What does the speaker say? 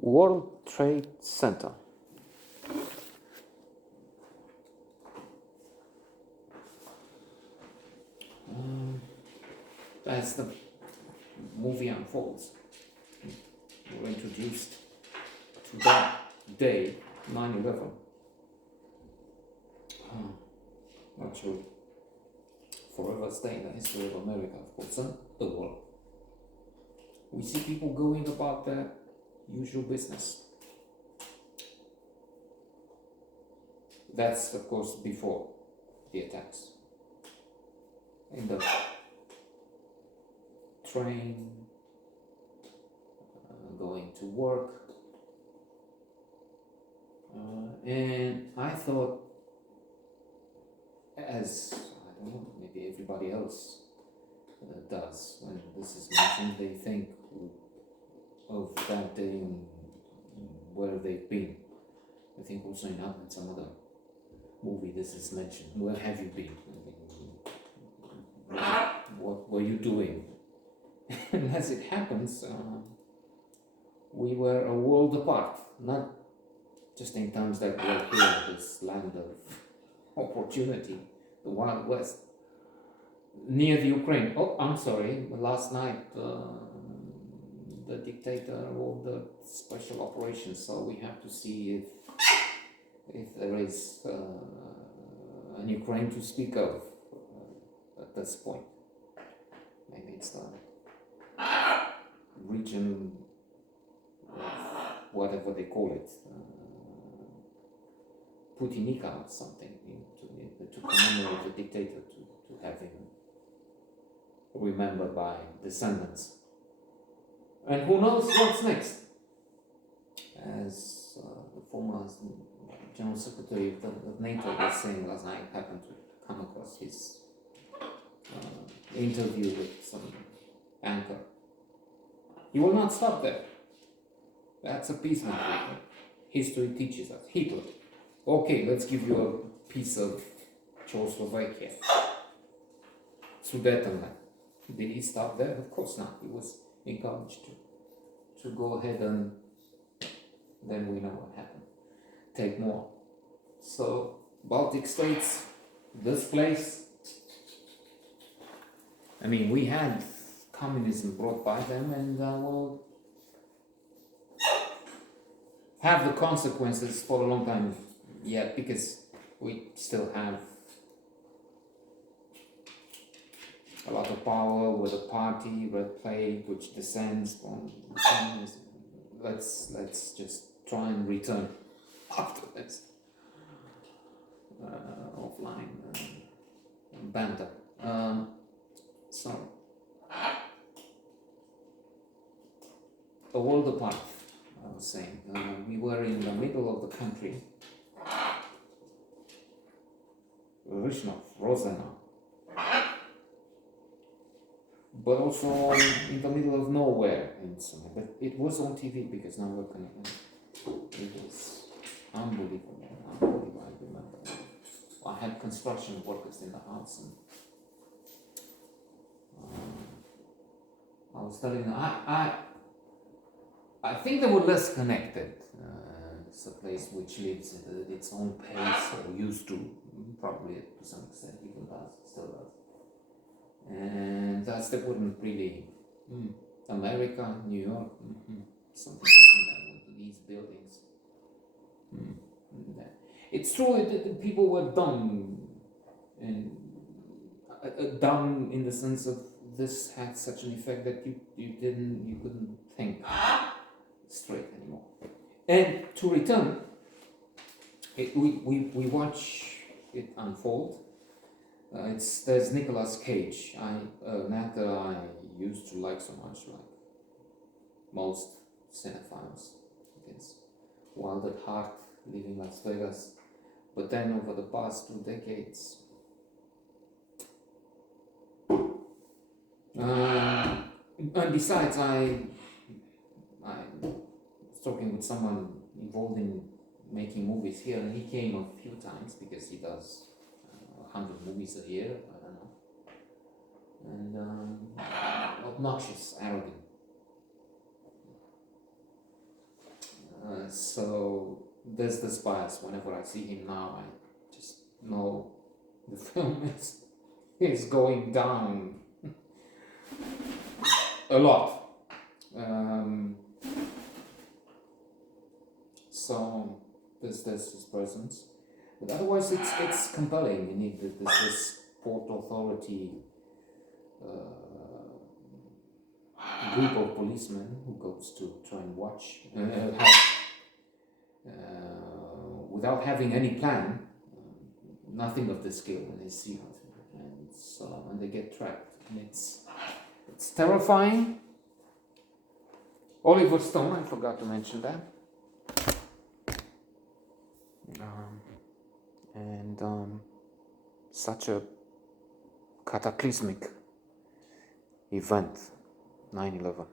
World Trade Center. As the movie unfolds, we're introduced to that day, 9/11. Which will forever stay in the history of America, of course, and the world. We see people going about their usual business. That's, of course, before the attacks. In the train, going to work, and I thought, as I don't know, maybe everybody else does, when this is mentioned, they think of that day and where they've been. I think also in some other movie this is mentioned. Where have you been? What were you doing? And as it happens, we were a world apart, not just in terms that we're here, this land of opportunity, the Wild West, near the Ukraine. Oh, I'm sorry, last night the dictator ordered special operations, so we have to see if there is an Ukraine to speak of at this point. Maybe it's the region of whatever they call it, Putinika or something, to commemorate the dictator, to have him remembered by descendants. And who knows what's next? As the former General Secretary of NATO was saying last night, I happened to come across his interview with some anchor. He will not stop there. That's appeasement. History teaches us. Hitler. Okay, let's give you a piece of Czechoslovakia. Sudetenland. Did he stop there? Of course not. He was encouraged to go ahead, and then we know what happened. Take more. So, Baltic states, this place, I mean, we had communism brought by them, and will have the consequences for a long time yet, because we still have a lot of power with a party, Red Plague, which descends from communism. Let's just try and return after this offline banter. So, a world apart, I was saying. We were in the middle of the country. Rishnov, Rosanna. But also in the middle of nowhere in some. But it was on TV because now we're connected. It was unbelievable. I remember. I had construction workers in the house, and I was telling them, I think they were less connected. It's a place which lives at its own pace, or used to, probably to some extent, even does, still does. And thus they wouldn't really, America, New York, something happened there with these buildings. It's true that people were dumb, and dumb in the sense of this had such an effect that you couldn't think straight anymore. And to return, we watch it unfold. There's Nicolas Cage, an actor I used to like so much, like most cinephiles. It's wild at heart, leaving Las Vegas. But then over the past 2 decades, and besides, I was talking with someone involved in making movies here, and he came a few times because he does 100 movies a year, I don't know, and obnoxious, arrogant. So there's this bias. Whenever I see him now, I just know the film is going down a lot. So there's his presence, but otherwise it's compelling. You need this Port Authority group of policemen who goes to try and watch without having any plan, nothing of the skill, and they see it, and so and they get trapped. And it's terrifying. Oliver Stone, I forgot to mention that. And such a cataclysmic event, 9/11.